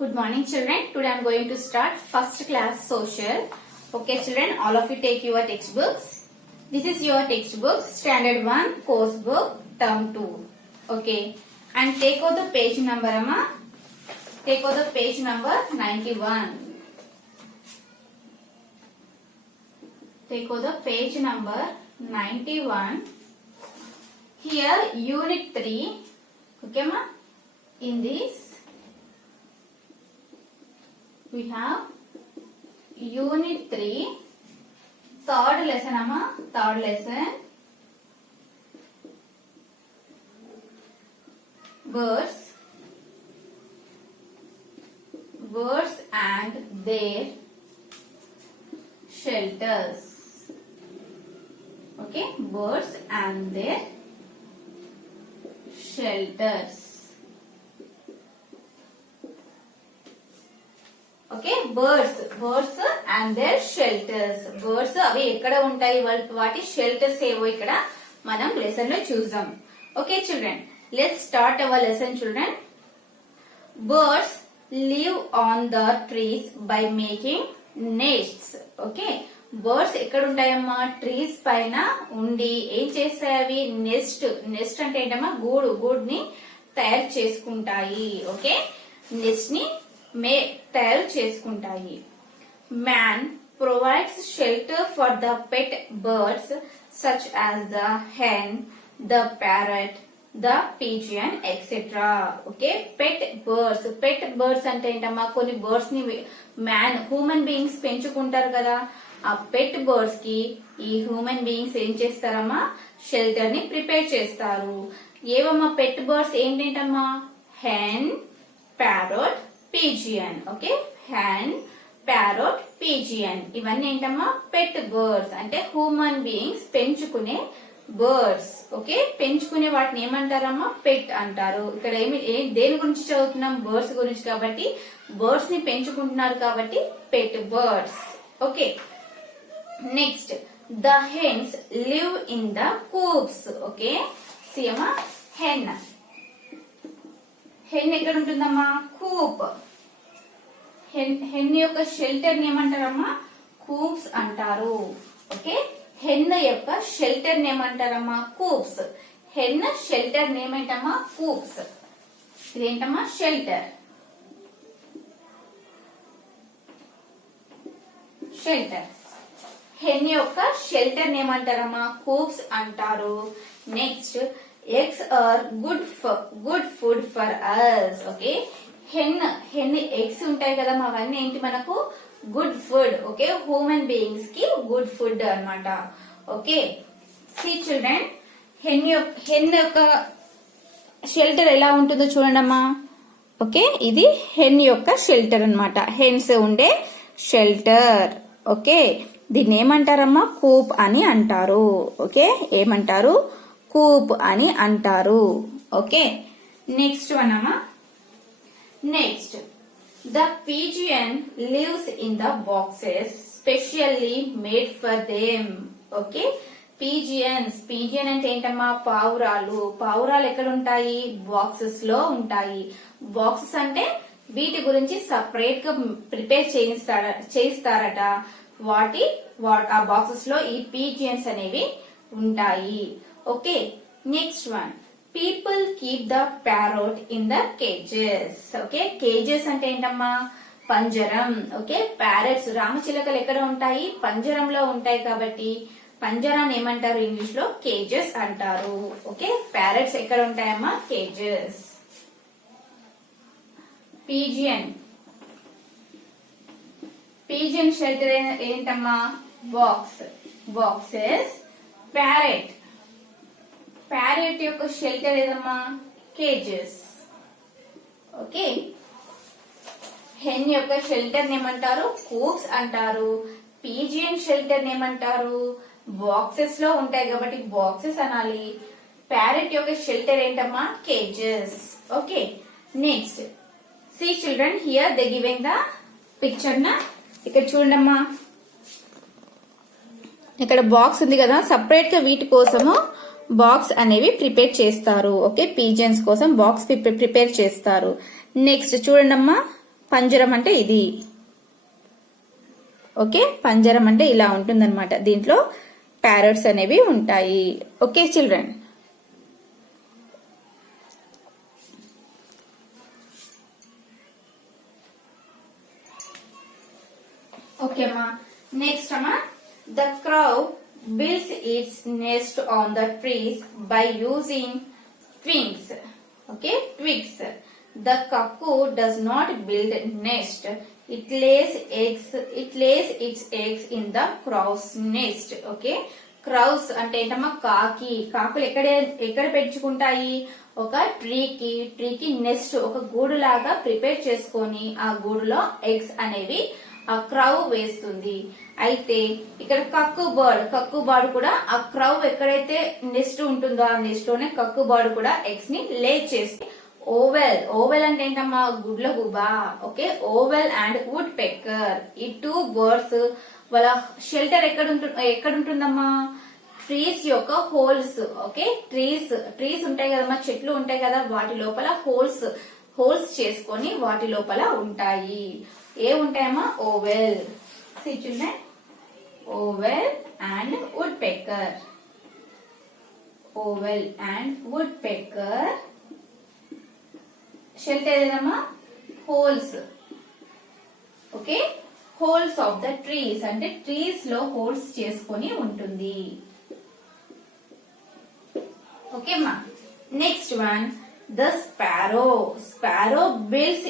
Good morning, children. Today I am going to start first class social. Okay, children, all of you take your textbooks. This is your textbook, standard 1, course book, term 2. Okay, and take out the page number, Amma. Take out the page number 91. Take out the page number 91. Here, unit 3. Okay, ma? In this, we have unit 3, third lesson, amma, third lesson, birds and their shelters. Okay, birds and their shelters. Okay birds and their shelters. Birds అవి ఎక్కడ ఉంటాయి, వాటి షెల్టర్స్ ఏవో ఇక్కడ మనం lesson లో చూద్దాం. Okay children, let's start our lesson children. Birds live on the trees by making nests. Okay, birds ఎక్కడ ఉంటాయమ్మా, ట్రీస్ పైన ఉండి ఏం చేస్తాయి అవి, నెస్ట్ అంటే ఏంటమ్మా, గూడుని తయారు చేసుకుంటాయి. ఓకే, నెస్ట్ ని తయారు చేసుకుంటాయి. Man provides shelter for the pet birds such as the hen, the parrot, the pigeon etcetera. Okay, pet birds అంటే ఏంటమ్మా, కొన్ని బర్డ్స్ ని హ్యూమన్ బీయింగ్స్ పెంచుకుంటారు కదా, ఆ పెట్ బర్డ్స్ కి ఈ హ్యూమన్ బీయింగ్స్ ఏం చేస్తారమ్మా, షెల్టర్ ని ప్రిపేర్ చేస్తారు. ఏవమ్మా పెట్ బర్డ్స్ ఏంటేంటమ్మా, hen, parrot, pigeon. Okay, hen, parrot, pigeon ఇవన్నీ ఏంటమ్మా, పెట్ బర్డ్స్ అంటే హ్యూమన్ బీయింగ్స్ పెంచుకునే బర్డ్స్. ఓకే, పెంచుకునే వాటిని ఏమంటారమ్మా, పెట్ అంటారు. ఇక్కడ దేని గురించి చదువుతున్నాం, బర్డ్స్ గురించి కాబట్టి బర్డ్స్ ని పెంచుకుంటున్నారు కాబట్టి pet birds. Okay, next the hens live in the coops. Okay, సీఎమ్మా హెన్ ఎక్కడ ఉంటుందమ్మా, కూప్. హెన్ యొక్క షెల్టర్ ని ఏమంటారమ్మా, కూప్స్ అంటారు. ఓకే, హెన్ యొక్క షెల్టర్ ని ఏమంటారమ్మా, కూప్స్. హెన్ షెల్టర్ నేమ్ ఏంటమ్మా, కూప్స్. ఇదేంటమ్మా, షెల్టర్. హెన్ యొక్క షెల్టర్ నేమ్ అంటారమ్మా, కూప్స్ అంటారు. Next, eggs are good food for us. Okay, hen eggs ఉంటాయి కదా, అవన్నీ ఏంటి మనకు good food. Okay, human beings కి గుడ్ ఫుడ్ అన్నమాట. ఓకే, సీ చిల్డ్రన్, హెన్ యొక్క షెల్టర్ ఎలా ఉంటుందో చూడండమ్మా. ఓకే, ఇది హెన్ యొక్క షెల్టర్ అన్నమాట, హెన్స్ ఉండే షెల్టర్. ఓకే, దీన్ని ఏమంటారమ్మా, కూప్ అని అంటారు. ఓకే, ఏమంటారు, కూప్ అని అంటారు. ఓకే, నెక్స్ట్ వన్ అమ్మా. Next, the pigeon lives in the boxes specially made for them. Okay, pigeon అంటే ఏంటమ్మా, పావురాలు ఎక్కడ ఉంటాయి, బాక్సెస్ లో ఉంటాయి. బాక్సెస్ అంటే వీటి గురించి సపరేట్ గా ప్రిపేర్ చేయిస్తారట. ఆ బాక్సెస్ లో ఈ పిజియన్స్ అనేవి ఉంటాయి. Okay, next one, people keep the parrot in the kgs. Okay, kgs అంటే ఏంటమ్మా, పంజరం. ఓకే, ప్యారెట్స్ రామచిలకలు ఎక్కడ ఉంటాయి, పంజరంలో ఉంటాయి కాబట్టి పంజరాన్ని ఏమంటారు ఇంగ్లీష్ లో, కేజెస్ అంటారు. ఓకే, ప్యారెట్స్ ఎక్కడ ఉంటాయమ్మా, కేజెస్. పిజియన్ షెల్టర్ ఏంటమ్మా, బాక్సెస్. ప్యారెట్ యొక్క షెల్టర్ ఏదమ్మా, కేజెస్. ఓకే, హెన్ యొక్క షెల్టర్ ఏమంటారు, కూప్స్ అంటారు. పిజియన్ షెల్టర్ ఏమంటారు, బాక్సెస్ లో ఉంటాయి కాబట్టి బాక్సెస్ అనాలి. ప్యారెట్ యొక్క షెల్టర్ ఏంటమ్మా, cages. Okay, next, see children, here they giving the picture నా. ఇక్కడ చూడమ్మా, ఇక్కడ బాక్స్ ఉంది కదా, సపరేట్ గా వీటి కోసము బాక్స్ అనేవి ప్రిపేర్ చేస్తారు. ఓకే, పిజియన్స్ కోసం బాక్స్ ప్రిపేర్ చేస్తారు. నెక్స్ట్ చూడండి అమ్మా, పంజరం అంటే ఇది. ఓకే, పంజరం అంటే ఇలా ఉంటుందన్నమాట. దీంట్లో ప్యారెట్స్ అనేవి ఉంటాయి. Okay children. ఓకే అమ్మా, నెక్స్ట్ అమ్మా, the crow builds its nest on the trees by using twigs. Okay, twigs. The cuckoo does not build nest. It lays its eggs in the crow's nest. Okay, crows అంటే ఏంటమ్మా, కాకులు ఎక్కడ పెంచుకుంటాయి? ఒక ట్రీకి నెస్ట్, ఒక గూడు లాగా ప్రిపేర్ చేసుకొని ఆ గూడులో ఎగ్స్ అనేవి ఆ క్రౌ వేస్తుంది. అయితే ఇక్కడ కక్కు బర్డ్ కూడా ఆ క్రౌ ఎక్కడైతే నెస్ట్ ఉంటుందో ఆ నెస్ట్ లోనే కక్కు బర్డ్ కూడా ఎగ్స్ ని లే చేసి ఓవెల్ అంటే ఏంటమ్మా, గుడ్ల గుబ. ఓకే, ఓవెల్ అండ్ వుడ్ పెక్కర్, ఈ టూ బర్డ్స్ వాళ్ళ షెల్టర్ ఎక్కడ ఉంటుందమ్మా, ట్రీస్ యొక్క హోల్స్. ఓకే, ట్రీస్ ఉంటాయి కదమ్మా, చెట్లు ఉంటాయి కదా, వాటి లోపల హోల్స్ చేసుకొని వాటి లోపల ఉంటాయి. ఉంటాయమ్మా, owl. Children, owl and woodpecker. Owl and woodpecker. Shelter ఏదమ్మా, holes. Okay, holes of the trees అంటే ట్రీస్ లో హోల్స్ చేసుకొని ఉంటుంది. ఓకే అమ్మా, next one, the sparrow builds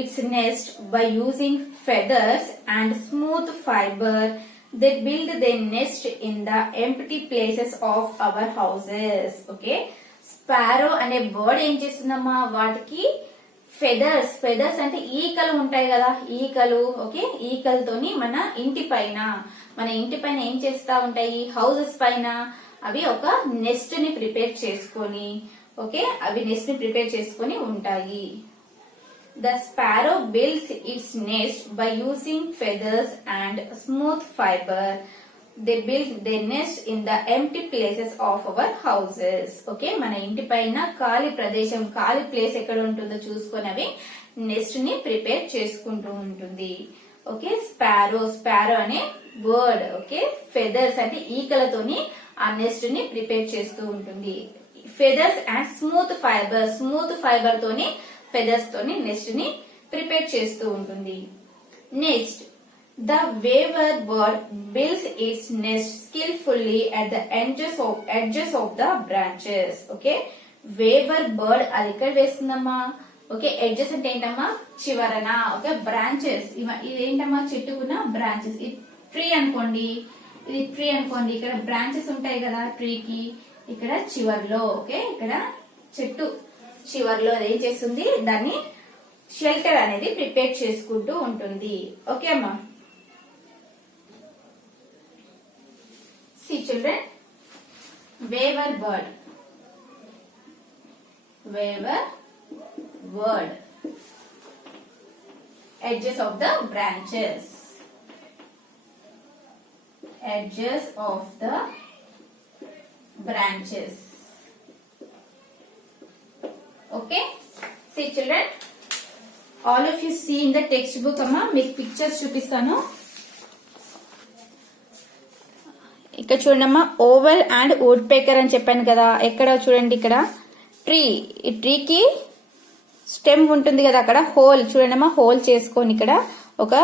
its nest by using feathers and smooth fiber. They build their nest in the empty places of our houses. Okay, sparrow అనే బర్డ్ ఏం చేస్తుందమ్మా, వాటికి ఫెదర్స్ అంటే ఈకలు ఉంటాయి కదా, ఈకలు. ఓకే, ఈకలతోని మన ఇంటి పైన ఏం చేస్తా ఉంటాయి, హౌసెస్ పైన అవి ఒక నెస్ట్ ని ప్రిపేర్ చేసుకొని, ఓకే, అవి నెస్ట్ ని ప్రిపేర్ చేసుకొని ఉంటాయి. The sparrow builds its nest by using feathers and smooth fibre. They build they nest in the empty places of our houses. Okay, మన ఇంటి పైన ఖాళీ ప్లేస్ ఎక్కడ ఉంటుందో చూసుకొని అవి నెస్ట్ ని ప్రిపేర్ చేసుకుంటూ ఉంటుంది. ఓకే, స్పారో అనే బర్డ్. ఓకే, ఫెదర్స్ అంటే ఈకలతోని ఆ నెస్ట్ ని ప్రిపేర్ చేస్తూ ఉంటుంది. ఫెదర్స్ అండ్ స్మూత్ ఫైబర్ తోని ఫెదర్స్ తోని నెస్ట్ ని ప్రిపేర్ చేస్తూ ఉంటుంది. Next, the waiver bird builds its NEFT skilfully at the edges of the branches. Okay, waiver bird అది ఎక్కడ వేస్తుందమ్మా, ఓకే, ఎడ్జెస్ అంటే ఏంటమ్మా, చివరన. ఓకే, బ్రాంచెస్ ఇదేంటమ్మా, చెట్టుకున్న బ్రాంచెస్. ఇది ట్రీ అనుకోండి, ఇక్కడ బ్రాంచెస్ ఉంటాయి కదా ట్రీకి, ఇక్కడ చివర్లో. ఓకే, ఇక్కడ చెట్టు చివర్లో అది ఏం చేస్తుంది, దాన్ని షెల్టర్ అనేది ప్రిపేర్ చేసుకుంటూ ఉంటుంది. ఓకే అమ్మా, see children, waver bird edges of the branches, okay. See children, all of you see in the textbook amma meeku pictures చూపిస్తాను. ఇక్కడ చూడండి అమ్మా, ఓవెల్ అండ్ వుడ్ పెకర్ అని చెప్పాను కదా. ఎక్కడ చూడండి, ఇక్కడ ట్రీ, ఈ ట్రీకి స్టెమ్ ఉంటుంది కదా, అక్కడ హోల్ చూడండి అమ్మా, హోల్ చేసుకొని ఇక్కడ ఒక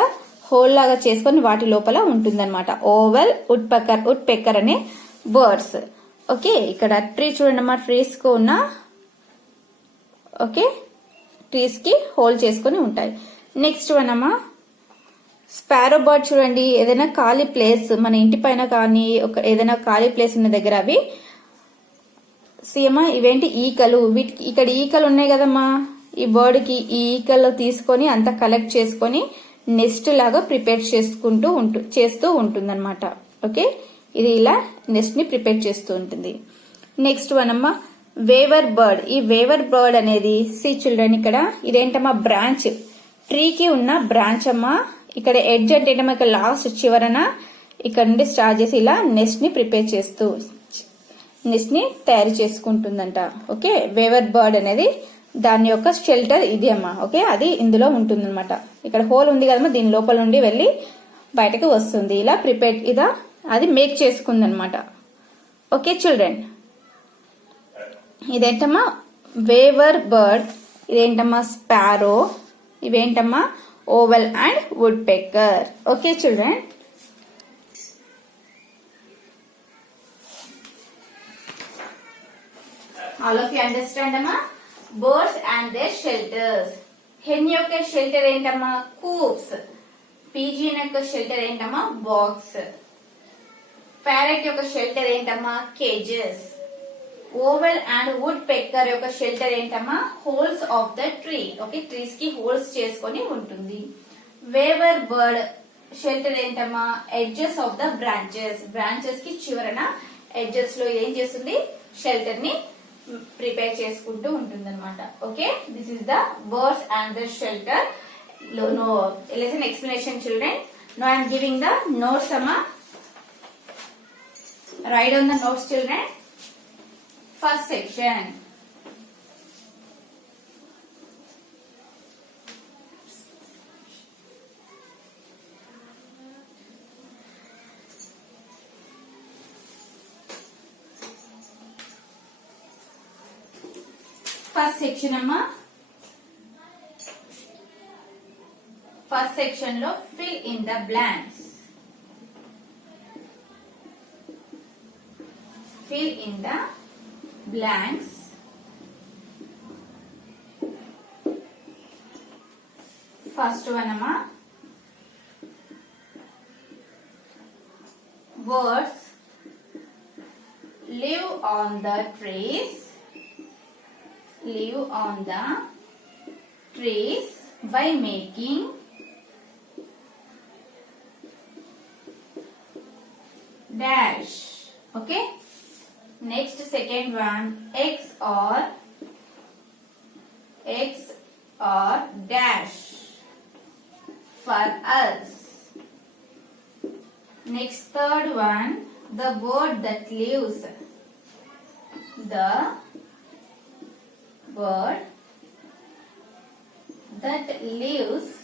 హోల్ లాగా చేసుకొని వాటి లోపల ఉంటుందన్నమాట. ఓవెల్ వుడ్ పెక్కర్ అనే బర్డ్స్. ఓకే, ఇక్కడ ట్రీ చూడండి అమ్మా, ట్రీస్ కు ఉన్న ఓకే ట్రీస్ కి హోల్ చేసుకొని ఉంటాయి. నెక్స్ట్ వన్ అమ్మా, స్పారో బర్డ్ చూడండి, ఏదైనా ఖాళీ ప్లేస్ మన ఇంటి పైన కానీ ఏదైనా ఖాళీ ప్లేస్ ఉన్న దగ్గర అవి సేమా ఇవేంటి ఈకలు, వీటికి ఇక్కడ ఈకలు ఉన్నాయి కదమ్మా, ఈ బర్డ్ కి ఈ ఈకలు తీసుకొని అంతా కలెక్ట్ చేసుకొని నెస్ట్ లాగా ప్రిపేర్ చేస్తూ ఉంటుందన్నమాట. ఓకే, ఇది ఇలా నెస్ట్ ని ప్రిపేర్ చేస్తూ ఉంటుంది. నెక్స్ట్ వన్ అమ్మా, వేవర్ బర్డ్. ఈ వేవర్ బర్డ్ అనేది సి చిల్డ్రన్, ఇక్కడ ఇదేంటమ్మా, బ్రాంచ్, ట్రీకి ఉన్న బ్రాంచ్ అమ్మా. ఇక్కడ ఎడ్జ్ అంటే ఏంటమ్మా, ఇక్కడ లాస్ట్ చివరన ఇక్కడ నుండి స్టార్ట్ చేసి ఇలా నెస్ట్ ని ప్రిపేర్ చేస్తూ నెస్ట్ ని తయారు చేసుకుంటుందంట. ఓకే, వేవర్ బర్డ్ అనేది దాని యొక్క షెల్టర్ ఇది అమ్మా. ఓకే, అది ఇందులో ఉంటుంది అనమాట. ఇక్కడ హోల్ ఉంది కదమ్మా, దీని లోపల నుండి వెళ్ళి బయటకు వస్తుంది. ఇలా ప్రిపేర్ ఇదా అది మేక్ చేసుకుంది అనమాట. ఓకే చిల్డ్రన్, ఇదేంటమ్మా వేవర్ బర్డ్, ఇదేంటమ్మా స్పారో, ఇవేంటమ్మా owl and woodpecker. Okay children, all of you understand అమ్మా. Birds and their shelters. Hen యొక్క షెల్టర్ ఏంటమ్మా కూప్స్. పీజియన్ యొక్క షెల్టర్ ఏంటమ్మా బాక్స్. ప్యారెట్ యొక్క షెల్టర్ ఏంటమ్మా cages. Owl and woodpecker యొక్క షెల్టర్ ఏంటమ్మా holes of the tree. Okay, trees కి హోల్స్ చేసుకొని ఉంటుంది. వేవర్ బర్డ్ షెల్టర్ ఏంటమ్మా edges of the branches. Branches కి చివరన ఎడ్జెస్ లో ఏం చేస్తుంది షెల్టర్ ని ప్రిపేర్ చేసుకుంటూ ఉంటుంది అనమాట. Okay, this is the birds and the shelter. No lesson explanation children. Now I am giving the notes amma. Write on the notes children. First section. First section amma. First section lo fill in the blanks. Fill in the blanks. First one amma. Birds live on the trees. Live on the trees by making dash. Okay, next second one, eggs or dash for us. Next third one, the bird that lives. The bird that lives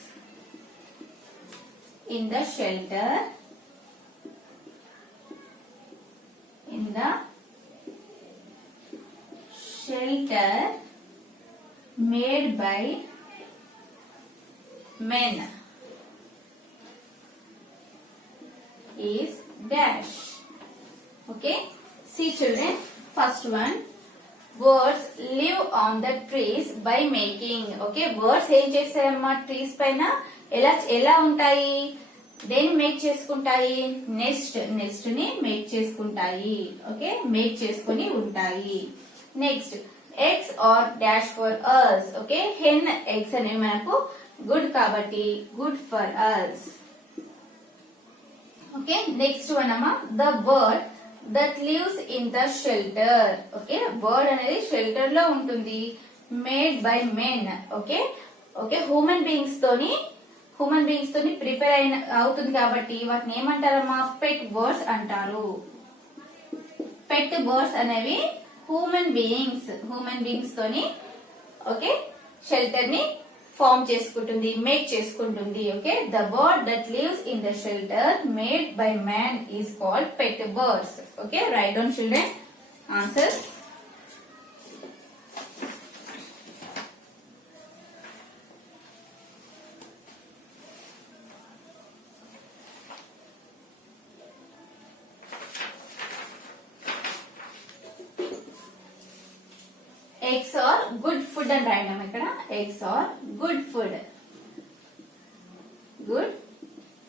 in the shelter. In the shelter made by men is dash. Okay, see children, first one, birds live on the trees by making. Okay, birds ఏం చేస్తారమ్మా ట్రీస్ పైన ఎలా ఉంటాయి, దేన్ని మేక్ చేసుకుంటాయి నెస్ట్ ని మేక్ చేసుకుంటాయి. Okay, make చేసుకుని ఉంటాయి. Next eggs are dash for us. Okay, hen eggs అనేవి మనకు గుడ్ కాబట్టి good for us. Okay, next one అమ్మా the bird that lives in the shelter. Okay, bird అనేది షెల్టర్ లో ఉంటుంది. Made by men. Okay, human beings తోని prepare అవుతుంది కాబట్టి వాటిని ఏమంటారమ్మా పెట్ బర్డ్స్ అంటారు. పెట్ బర్డ్స్ అనేవి హ్యూమన్ బీయింగ్స్ తోని ఓకే షెల్టర్ ని ఫార్మ్ చేసుకుంటుంది, మేక్ చేసుకుంటుంది. Okay, the bird that lives in the shelter made by man is called pet birds. Okay, right down children answers. Eggs are good food and రాయడం ఇక్కడ. Eggs are good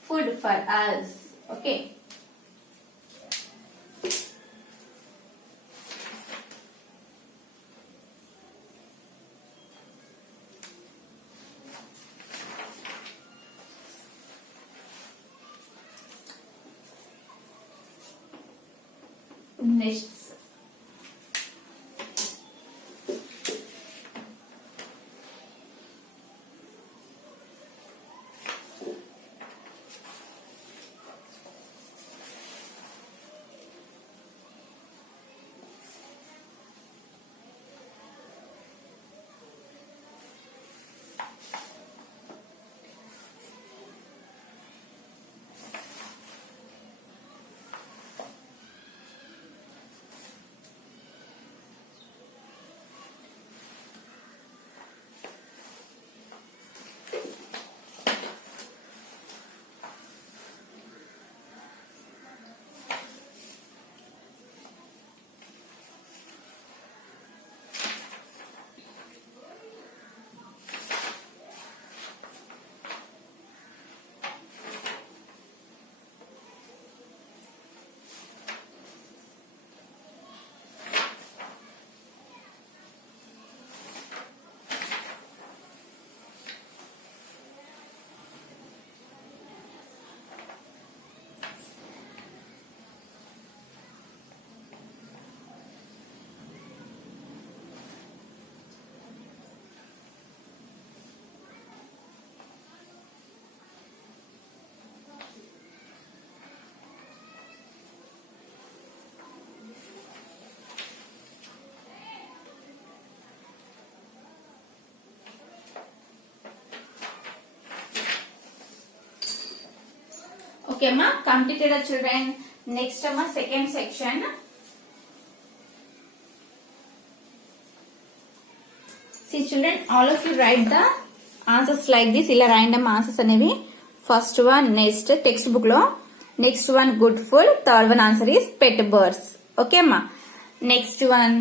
food for us. Okay, next Okay ma, completed children. Next ma, second section. See children, all of you write the answers like this. Ila random answers అనేవి. First one nest textbook lo. Next one good food. Third one answer is pet birds. Okay ma. Next one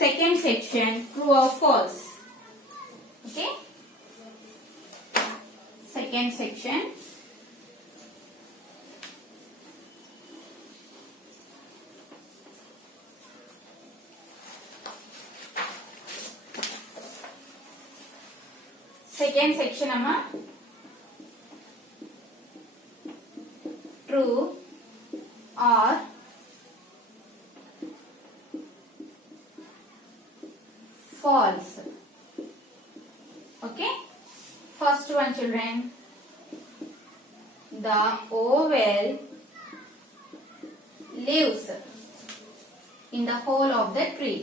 second section true or false. Okay. Second section. Second section amma, true or false. Okay, first one children, the owl lives in the hole of the tree.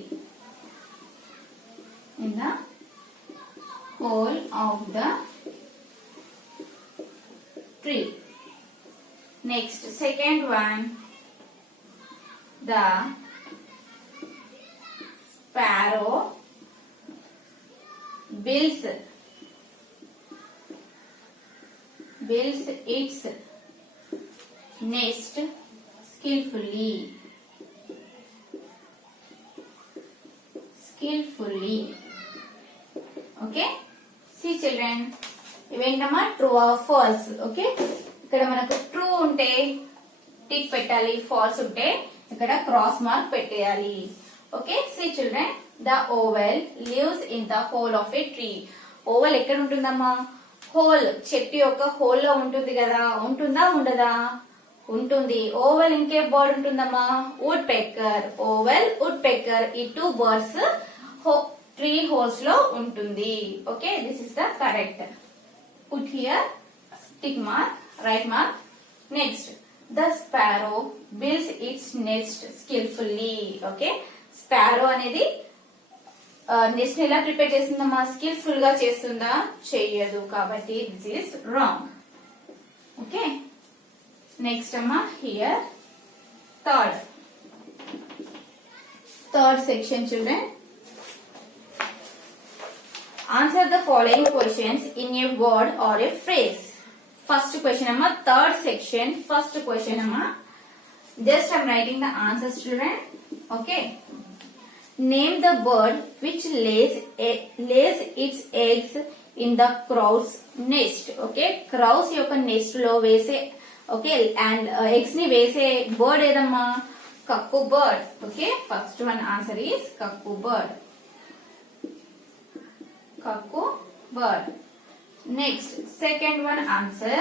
In the hole of the tree. Next, second one, the sparrow builds its nest skillfully. Okay, see children, ఇవేంటమ్మా true or false. Okay, ఇక్కడ మనకు true ఉంటే tick పెట్టాలి, false ఉంటే ఇక్కడ cross mark పెట్టేయాలి. Okay, see children, the owl lives in the hole of a tree. Owl ఎక్కడ ఉంటుందమ్మా? హోల్, చెట్టు యొక్క హోల్ లో ఉంటుంది కదా. ఉంటుందా ఉండదా? ఉంటుంది. ఓవెల్ ఇంకే బర్డ్ ఉంటుందమ్మా? వుడ్ పెక్కర్. ఓవెల్, వుడ్ పెక్కర్, ఈ టూ బర్డ్స్ ట్రీ హోల్స్ లో ఉంటుంది. Okay, this is the correct. Put here tick mark, right mark. Next, the sparrow builds its nest skillfully. Okay, sparrow అనేది నెస్ట్ ఎలా ప్రిపేర్ చేస్తుందమ్మా? స్కిల్ఫుల్ గా చేస్తుందా? చెయ్యదు. కాబట్టి this is wrong. Okay, next అమ్మా, here third section children. Answer the following questions in a word or a phrase. First question amma, third section, first question amma. Just I'm writing the answers children. Okay. Name the bird which lays its eggs in the crow's nest. Okay. Crows yokka nest lo vese. Okay. And eggs ni vese bird edamma? Cuckoo bird. Okay. First one answer is cuckoo bird. Cuckoo bird. Next, second one answer.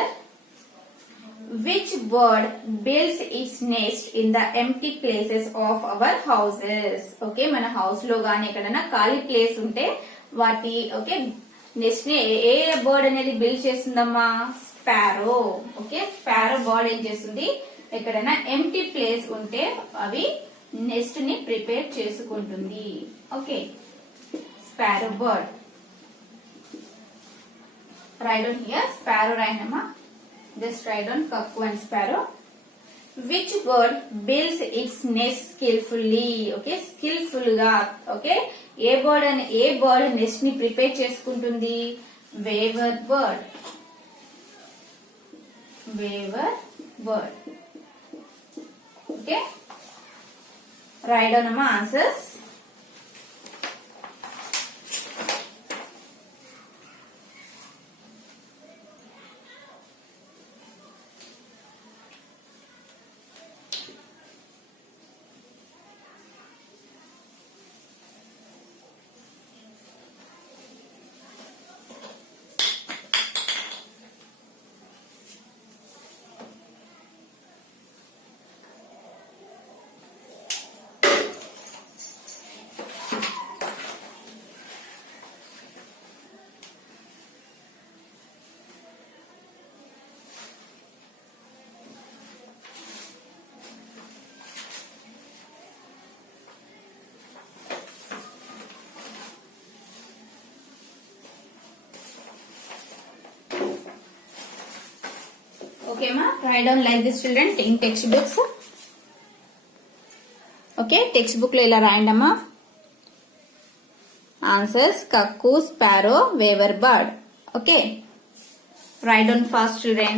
Which bird builds its nest in the empty places of our houses? Okay, మన హౌస్ లో గానీ ఎక్కడైనా ఖాళీ ప్లేస్ ఉంటే వాటి okay nest ని ఏ bird అనేది బిల్డ్ చేస్తుందమ్మా? స్పారో. ఓకే, స్పారో బర్డ్ ఏం చేస్తుంది? ఎక్కడైనా ఎంటీ ప్లేస్ ఉంటే అవి నెస్ట్ ని ప్రిపేర్ చేసుకుంటుంది. Okay, sparrow bird. Write down here sparrow rainama. Just write down cuckoo and sparrow. Which bird builds its nest skillfully? Okay, skillful ga. Okay, ఏ bird nest ని prepare చేసుకుంటుంది? Weaver bird. Okay, write down amma answers. Okay ma, write down like this children in textbooks. Okay, textbook లో ఇలా రాయండి అమ్మా. Answers: cuckoo, sparrow, weaver bird. Okay, write down fast children.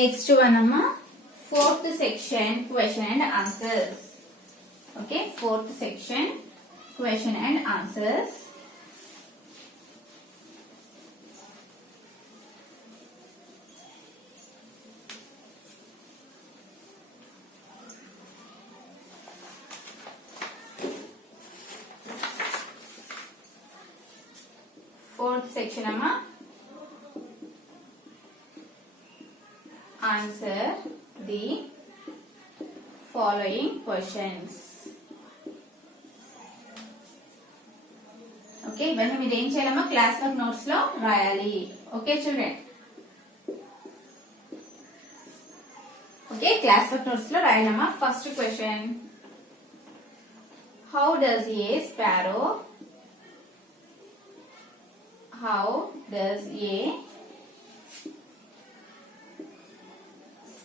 Next one amma, fourth section question and answers. Okay, fourth section question and answers. Fourth section amma, answer the following questions. Okay, ఇవన్నీ మీరు ఏం చేయాలమ్మా, class work notes లో రాయాలి. Okay children, okay class work notes లో రాయాలమ్మా. First question, how does a sparrow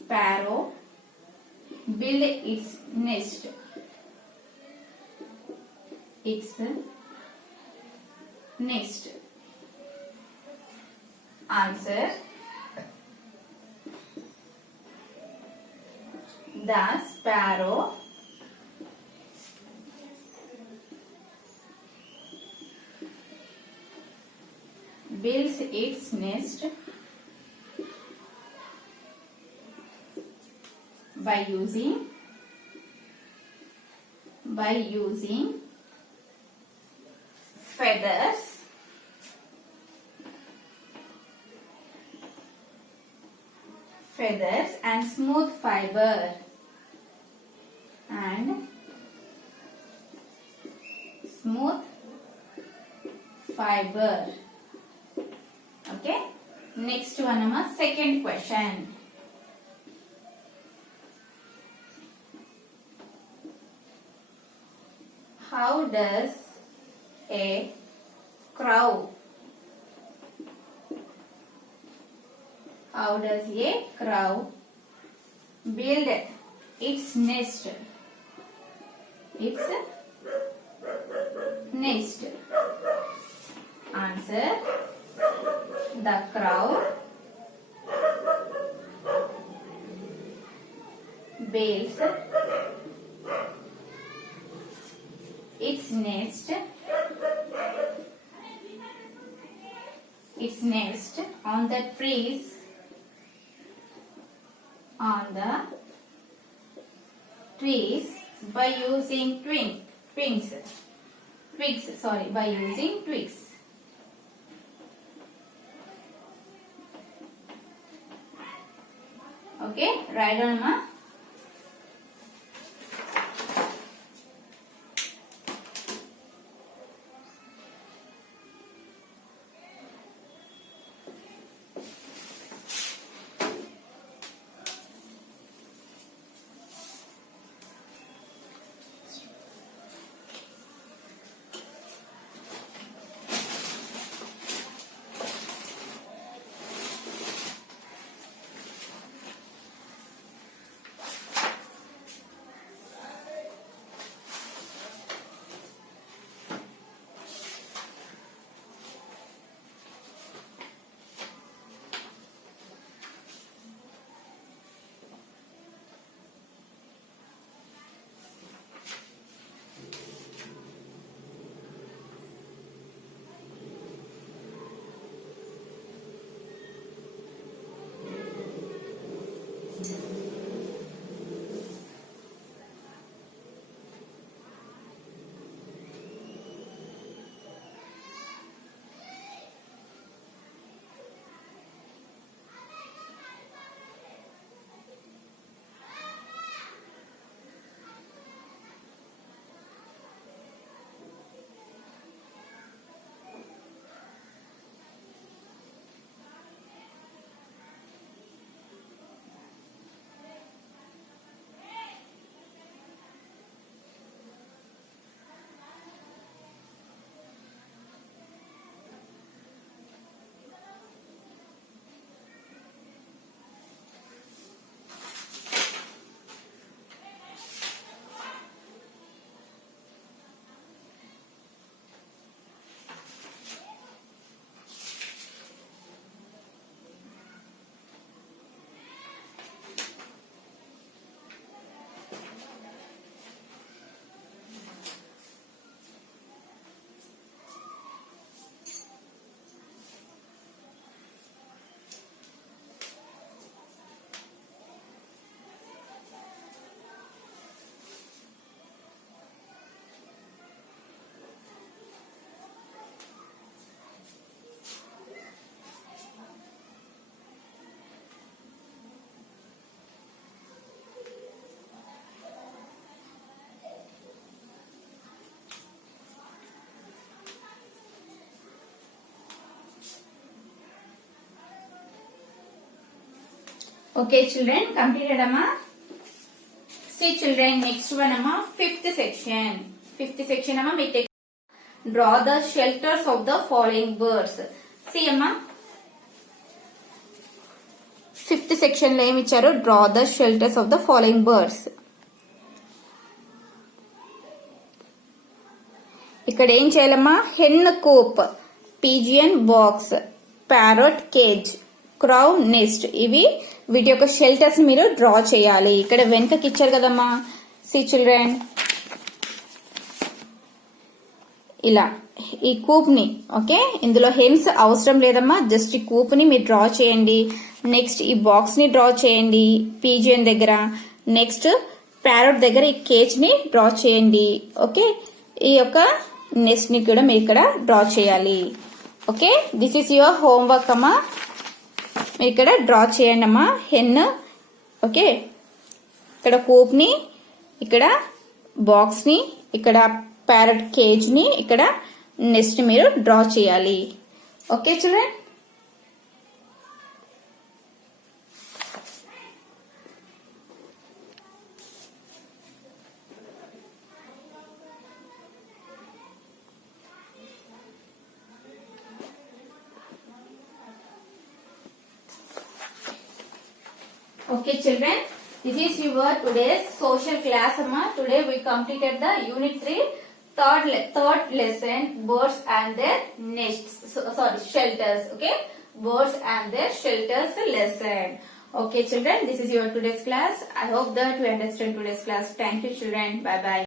sparrow build its nest? Answer: the sparrow builds its nest by using feathers and smooth fiber Okay, next one amma, second question. How does a crow build its nest? Answer: the crow builds its nest on the trees by using twigs. Okay, write down ma. Okay, children, completed, Amma. See, children, next one, Amma, fifth section. Fifth section, Amma, we take draw the shelters of the following birds. See, Amma, fifth section లో ఏమి ఇచ్చారు? Draw the shelters of the following birds. ఇక్కడ ఏం చేయాలమ్మా? Hen coop, pigeon box, parrot cage, crow nest, ఇవి వీటి యొక్క షెల్టర్స్ మీరు డ్రా చేయాలి. ఇక్కడ వెనుకకి ఇచ్చారు కదమ్మా. సి చిల్డ్రన్, ఇలా ఈ కూప్ ని, ఓకే, ఇందులో హెన్స్ అవసరం లేదమ్మా, జస్ట్ ఈ కూప్ ని మీరు డ్రా చేయండి. నెక్స్ట్ ఈ బాక్స్ ని డ్రా చేయండి పీజియన్ దగ్గర. నెక్స్ట్ ప్యారట్ దగ్గర ఈ కేజ్ ని డ్రా చేయండి. ఓకే, ఈ యొక్క నెస్ట్ ని కూడా మీరు ఇక్కడ డ్రా చేయాలి. Okay, this is your homework అమ్మా. మీరు ఇక్కడ డ్రా చేయండి అమ్మా. హెన్, ఓకే, ఇక్కడ కూప్ ని, ఇక్కడ బాక్స్ ని, ఇక్కడ ప్యారట్ కేజ్ ని, ఇక్కడ నెస్ట్ మీరు డ్రా చేయాలి. Okay children. Okay, children, this is your today's social class, Amma. Today we completed the unit 3 third lesson, birds and their nests. Shelters. Okay, birds and their shelters lesson. Okay, children, this is your today's class. I hope that you understand today's class. Thank you, children. Bye bye.